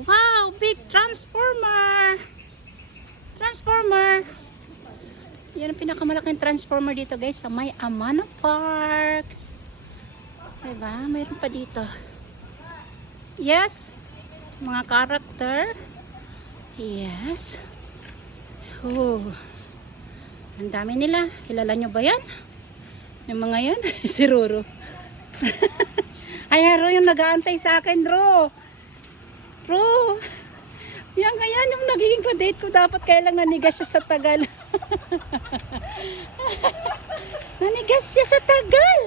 Wow, big transformer. Transformer. Yan ang pinakamalaking transformer dito guys sa may Amana Park. Diba? Mayroon pa dito. Yes. Mga character. Yes. Oh. Ang dami nila. Kilala nyo ba yan? Yung mga yan? Si Roro. Ay, Ro, yung nag-aantay sa akin, Ro. Ro. Yan kaya yung nagiging ka-date ko. Dapat kailang nanigas siya sa tagal. Nanigas siya sa tagal.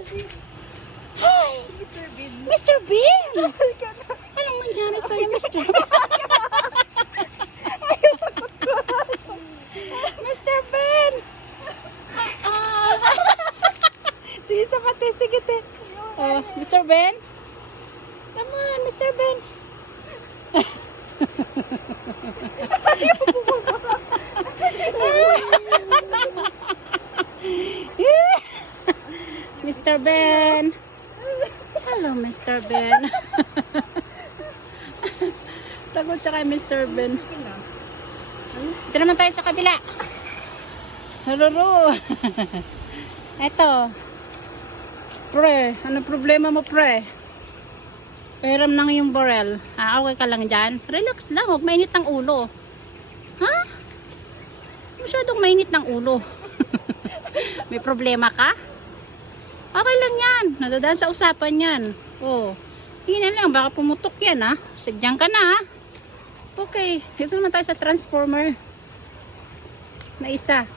Hi! Mr. Bean. Mr. Bean! Anong mangyari sa'yo, Mr. Bean? Mr. Bean! Sige, sapate, sige, te. Mr. Ben? Come on, Mr. Ben. Mr. Ben. Hello, Mr. Ben. Takot siya kay Mr. Ben. Dito naman tayo sa kabila. Hello. Eto. Pre, ano problema mo, pre? Peram nang yung barrel. Okay ka lang dyan. Relax lang, huwag mainit ng ulo. Ha? Masyadong mainit ng ulo. May problema ka? Okay lang yan. Nadadaan sa usapan yan. Oh. Tingnan lang, baka pumutok yan, ha? Sadyang ka na, ha? Okay, dito naman tayo sa transformer. Na isa.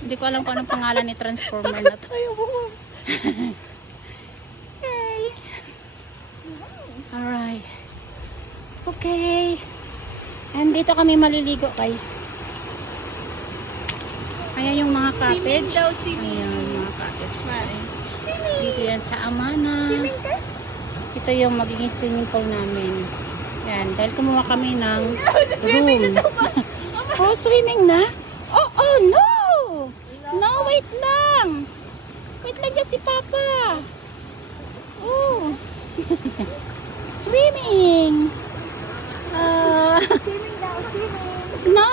Hindi ko alam kung anong pangalan ni transformer na to. Okay. Alright. Okay. And dito kami maliligo, guys. Ayan yung mga cottage. Ayan yung mga cottage. Dito yan sa Amana. Ito yung magiging swimming pool namin. Yan. Dahil kumuha kami ng room. Oh, swimming na? Oh, no! No, wait lang. Wait lang dyan si Papa. Oh. Swimming. No.